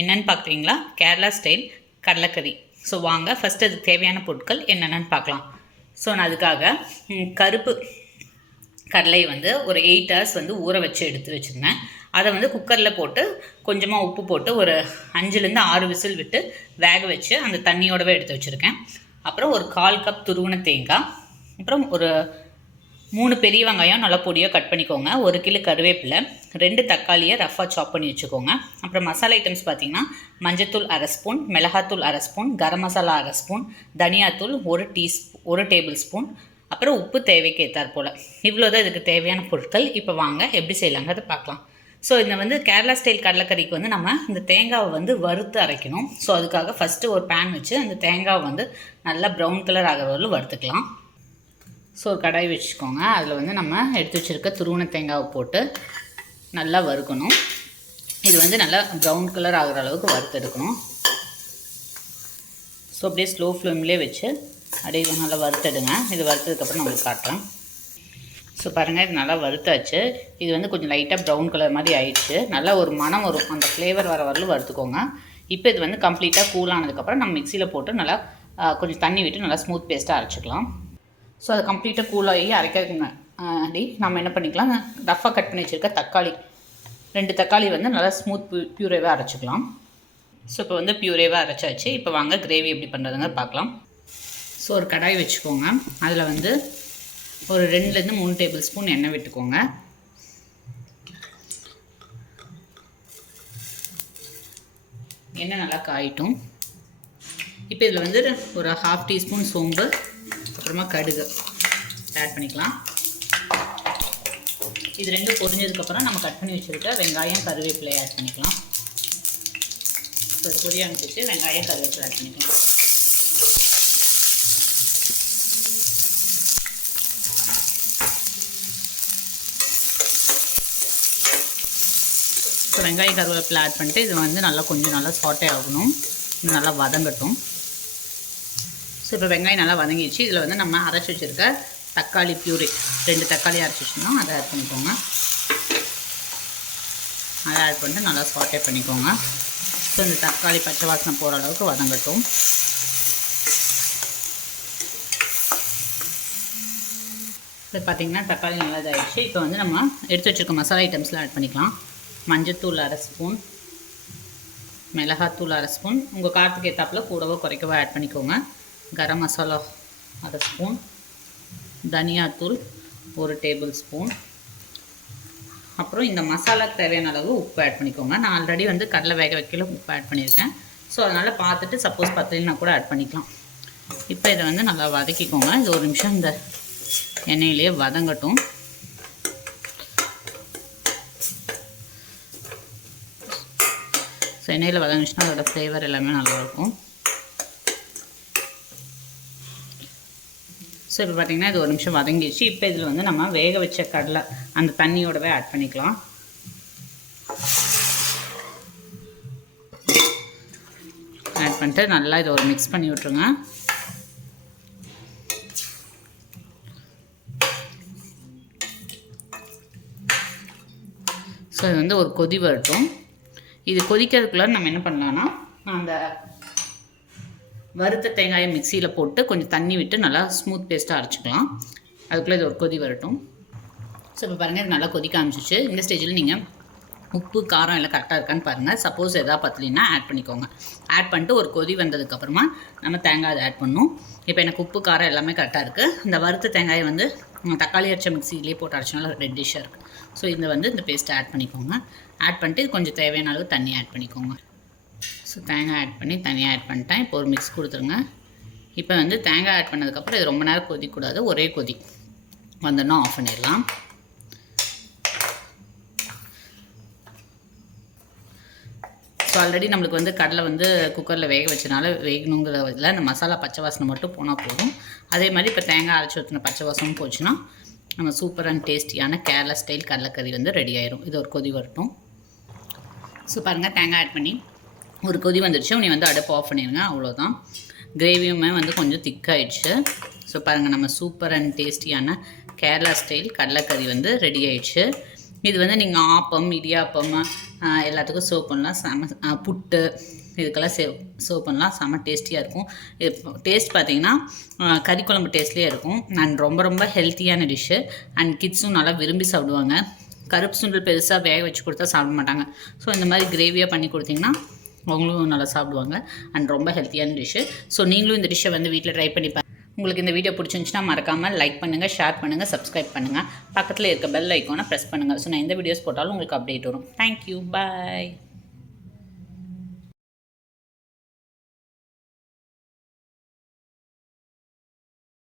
என்னென்னு பார்க்குறீங்களா? Kerala style கடலைக்கறி. So வாங்க ஃபஸ்ட்டு அதுக்கு தேவையான பொருட்கள் என்னென்னு பார்க்கலாம். ஸோ நான் அதுக்காக கருப்பு கடலை வந்து ஒரு 8 hours வந்து ஊற வச்சு எடுத்து வச்சுருந்தேன். அதை வந்து குக்கரில் போட்டு கொஞ்சமாக உப்பு போட்டு ஒரு 5லேருந்து 6 விசில் விட்டு வேக வச்சு அந்த தண்ணியோடவே எடுத்து வச்சுருக்கேன். அப்புறம் ஒரு 1/4 கப் துருவின தேங்காய், அப்புறம் ஒரு 3 பெரிய வெங்காயம் நல்லா பொடியாக கட் பண்ணிக்கோங்க, 1 கிலோ கருவேப்பிலை, 2 தக்காளியை ரஃபாக சாப் பண்ணி வச்சுக்கோங்க. அப்புறம் மசாலா ஐட்டம்ஸ் பார்த்திங்கன்னா மஞ்சத்தூள் 1/2 ஸ்பூன், மிளகாத்தூள் 1/2 ஸ்பூன், கரம் மசாலா 1/2 ஸ்பூன், தனியாத்தூள் 1 டேபிள் ஸ்பூன், அப்புறம் உப்பு தேவைக்கு ஏற்றாற் போல். இவ்வளோ தான் இதுக்கு தேவையான பொருட்கள். இப்போ வாங்க எப்படி செய்யலாங்கிறத பார்க்கலாம். ஸோ இந்த வந்து கேரளா ஸ்டைல் கடலைக்கறிக்கு வந்து நம்ம இந்த தேங்காவை வந்து வறுத்து அரைக்கணும். ஸோ அதுக்காக ஃபஸ்ட்டு ஒரு பேன் வச்சு அந்த தேங்காவை வந்து நல்லா ப்ரௌன் கலர் ஆகிற வரலும் வறுத்துக்கலாம். ஸோ ஒரு கடாய் வச்சுக்கோங்க. அதில் வந்து நம்ம எடுத்து வச்சுருக்க துருவின தேங்காவை போட்டு நல்லா வறுக்கணும். இது வந்து நல்லா ப்ரௌன் கலர் ஆகிற அளவுக்கு வறுத்தெடுக்கணும். ஸோ அப்படியே ஸ்லோ ஃப்ளேம்லேயே வச்சு அப்படியே நல்லா வறுத்தெடுங்க. இது வறுத்ததுக்கப்புறம் நம்மளுக்கு காட்டுறேன். ஸோ பாருங்கள், இது நல்லா வறுத்தாச்சு. இது வந்து கொஞ்சம் லைட்டாக ப்ரௌன் கலர் மாதிரி ஆயிடுச்சு. நல்லா ஒரு மனம் வரும், அந்த ஃப்ளேவர் வர வரலும் வறுத்துக்கோங்க. இப்போ இது வந்து கம்ப்ளீட்டாக கூல் ஆனதுக்கப்புறம் நம்ம மிக்சியில் போட்டு நல்லா கொஞ்சம் தண்ணி விட்டு நல்லா ஸ்மூத் பேஸ்ட்டாக அரைச்சிக்கலாம். ஸோ அது கம்ப்ளீட்டாக கூலாகி அரைக்கிறதுக்கு அப்படி நம்ம என்ன பண்ணிக்கலாம், ரஃபாக கட் பண்ணி வச்சுருக்க தக்காளி 2 தக்காளி வந்து நல்லா ஸ்மூத் பியூரேவாக அரைச்சிக்கலாம். ஸோ இப்போ வந்து பியூரேவாக அரைச்சாச்சு. இப்போ வாங்க கிரேவி எப்படி பண்ணுறதுங்க பார்க்கலாம். ஸோ ஒரு கடாய் வச்சுக்கோங்க. அதில் வந்து ஒரு 2லேருந்து 3 டேபிள் ஸ்பூன் எண்ணெய் விட்டுக்கோங்க. எண்ணெய் நல்லா காயிட்டும். இப்போ இதில் வந்து ஒரு 1/2 டீஸ்பூன் சோம்பு, அப்புறமா கடுகு ஆட் பண்ணிக்கலாம். இது ரெண்டும் பொரிஞ்சதுக்கப்புறம் நம்ம கட் பண்ணி வச்சுருக்க வெங்காயம் கருவேப்பிலை ஆட் பண்ணிக்கலாம். ஸோ பொரிய அனுப்பிச்சு வெங்காயம் கருவேப்பிலை ஆட் பண்ணிக்கலாம். ஸோ வெங்காயம் கருவேப்பிலை ஆட் பண்ணிட்டு இது வந்து நல்லா கொஞ்சம் நல்லா சாட்டே ஆகணும், இது நல்லா வதங்கட்டும். ஸோ இப்போ வெங்காயம் நல்லா வதங்கிடுச்சு. இதில் வந்து நம்ம அரைச்சி வச்சுருக்க தக்காளி பியூரி 2 தக்காளி அரைச்சி வச்சுருந்தோம், அதை ஆட் பண்ணிக்கோங்க. அதை ஆட் பண்ணிட்டு நல்லா சாட்டே பண்ணிக்கோங்க. ஸோ இந்த தக்காளி பச்சை வாசனை போகிற அளவுக்கு வதங்கட்டும். இப்போ பார்த்திங்கன்னா தக்காளி நல்லா இதாகிடுச்சு. இப்போ வந்து நம்ம எடுத்து வச்சுருக்க மசாலா ஐட்டம்ஸ்லாம் ஆட் பண்ணிக்கலாம். மஞ்சத்தூள் 1/2 ஸ்பூன், மிளகாத்தூள் 1/2 ஸ்பூன், உங்கள் காரத்துக்கு ஏற்றாப்பில் கூடவோ குறைக்கவோ ஆட் பண்ணிக்கோங்க. கரம் மசாலா 1/2 ஸ்பூன், தனியாத்தூள் 1 டேபிள் ஸ்பூன், அப்புறம் இந்த மசாலாக்கு தேவையான அளவு உப்பு ஆட் பண்ணிக்கோங்க. நான் ஆல்ரெடி வந்து கடலை வேக வைக்கல உப்பு ஆட் பண்ணியிருக்கேன். ஸோ அதனால் பார்த்துட்டு சப்போஸ் பத்தலைன்னா கூட ஆட் பண்ணிக்கலாம். இப்போ இதை வந்து நல்லா வதக்கிக்கோங்க. இது ஒரு நிமிஷம் இந்த எண்ணெயிலே வதங்கட்டும். ஸோ எண்ணெயில் வதங்கிச்சுன்னா அதோட ஃப்ளேவர் எல்லாமே நல்லாயிருக்கும். ஸோ இப்போ பார்த்திங்கன்னா இது ஒரு நிமிஷம் வதங்கிடுச்சு. இப்போ இதில் வந்து நம்ம வேக வச்ச கடலை அந்த தண்ணியோடவே ஆட் பண்ணிக்கலாம். ஆட் பண்ணிட்டு நல்லா இதை ஒரு மிக்ஸ் பண்ணி விட்ருங்க. ஸோ இது வந்து ஒரு கொதி வரட்டும். இது கொதிக்கிறதுக்குள்ள நம்ம என்ன பண்ணலான்னா, அந்த வறுத்த தேங்காயை மிக்சியில் போட்டு கொஞ்சம் தண்ணி விட்டு நல்லா ஸ்மூத் பேஸ்ட்டாக அரைச்சிக்கலாம். அதுக்குள்ளே இது ஒரு கொதி வரட்டும். ஸோ இப்போ பாருங்கள், இது நல்லா கொதிக்க ஆரம்பிச்சிச்சு. இந்த ஸ்டேஜில் நீங்கள் உப்பு காரம் எல்லாம் கரெக்டாக இருக்கான்னு பாருங்கள். சப்போஸ் எதாவது பத்தலைன்னா ஆட் பண்ணிக்கோங்க. ஆட் பண்ணிட்டு ஒரு கொதி வந்ததுக்கப்புறமா நம்ம தேங்காய் அதை ஆட் பண்ணணும். இப்போ எனக்கு உப்பு காரம் எல்லாமே கரெக்டாக இருக்குது. இந்த வறுத்த தேங்காயை வந்து தக்காளி அரைச்ச மிக்சியிலே போட்டு அரைச்சனால ரெட்டிஷாக இருக்குது. ஸோ இதை வந்து இந்த பேஸ்ட்டை ஆட் பண்ணிக்கோங்க. ஆட் பண்ணிட்டு கொஞ்சம் தேவையான அளவு தண்ணி ஆட் பண்ணிக்கோங்க. ஸோ தேங்காய் ஆட் பண்ணி தனியாக ஆட் பண்ணிட்டேன். இப்போ ஒரு மிக்ஸ் கொடுத்துருங்க. இப்போ வந்து தேங்காய் ஆட் பண்ணதுக்கப்புறம் இது ரொம்ப நேரம் கொதிக்கூடாது, ஒரே கொதி வந்தோன்னா ஆஃப் பண்ணிடலாம். ஸோ ஆல்ரெடி நம்மளுக்கு வந்து கடலை வந்து குக்கரில் வேக வச்சனால வேகணுங்கிறதில் இந்த மசாலா பச்சை வாசனை மட்டும் போனால் போதும். அதே மாதிரி இப்போ தேங்காய் அரைச்சி ஊற்றின பச்சை வாசனம் போச்சுன்னா நம்ம சூப்பர் அண்ட் டேஸ்டியான கேரளா ஸ்டைல் கடலைக்கறி வந்து ரெடி ஆயிரும். இது ஒரு கொதி வரட்டும். ஸோ பாருங்கள், தேங்காய் ஆட் பண்ணி ஒரு கொதி வந்துடுச்சு. நீ வந்து அடுப்பு ஆஃப் பண்ணிடுங்க. அவ்வளோதான். கிரேவியுமே வந்து கொஞ்சம் திக்காயிடுச்சு. ஸோ பாருங்கள், நம்ம சூப்பர் அண்ட் டேஸ்டியான கேரளா ஸ்டைல் கடலைக்கறி வந்து ரெடி ஆயிடுச்சு. இது வந்து நீங்கள் ஆப்பம் இடியாப்பம் எல்லாத்துக்கும் சர்வ் பண்ணலாம். புட்டு இதுக்கெல்லாம் சர்வ் பண்ணலாம். செம்ம டேஸ்டியாக இருக்கும். இது டேஸ்ட் பார்த்திங்கன்னா கறி குழம்பு டேஸ்ட்லேயே இருக்கும். அண்ட் ரொம்ப ரொம்ப ஹெல்த்தியான டிஷ்ஷு. அண்ட் கிட்ஸும் நல்லா விரும்பி சாப்பிடுவாங்க. கருப்பு சுண்டல் பெருசாக வேக வச்சு கொடுத்தா சாப்பிட மாட்டாங்க. ஸோ இந்த மாதிரி கிரேவியாக பண்ணி கொடுத்திங்கன்னா அவங்களும் நல்லா சாப்பிடுவாங்க. அண்ட் ரொம்ப ஹெல்த்தியான டிஷ்ஷு. ஸோ நீங்களும் இந்த டிஷ்ஷை வந்து வீட்டில் ட்ரை பண்ணி உங்களுக்கு இந்த வீடியோ பிடிச்சிருந்துச்சுன்னா மறக்காமல் லைக் பண்ணுங்கள், ஷேர் பண்ணுங்கள், சப்ஸ்கிரைப் பண்ணுங்கள். பக்கத்தில் இருக்க பெல் ஐக்கானை ப்ரெஸ் பண்ணுங்கள். ஸோ நான் எந்த வீடியோஸ் போட்டாலும் உங்களுக்கு அப்டேட் வரும். தேங்க்யூ, பாய்.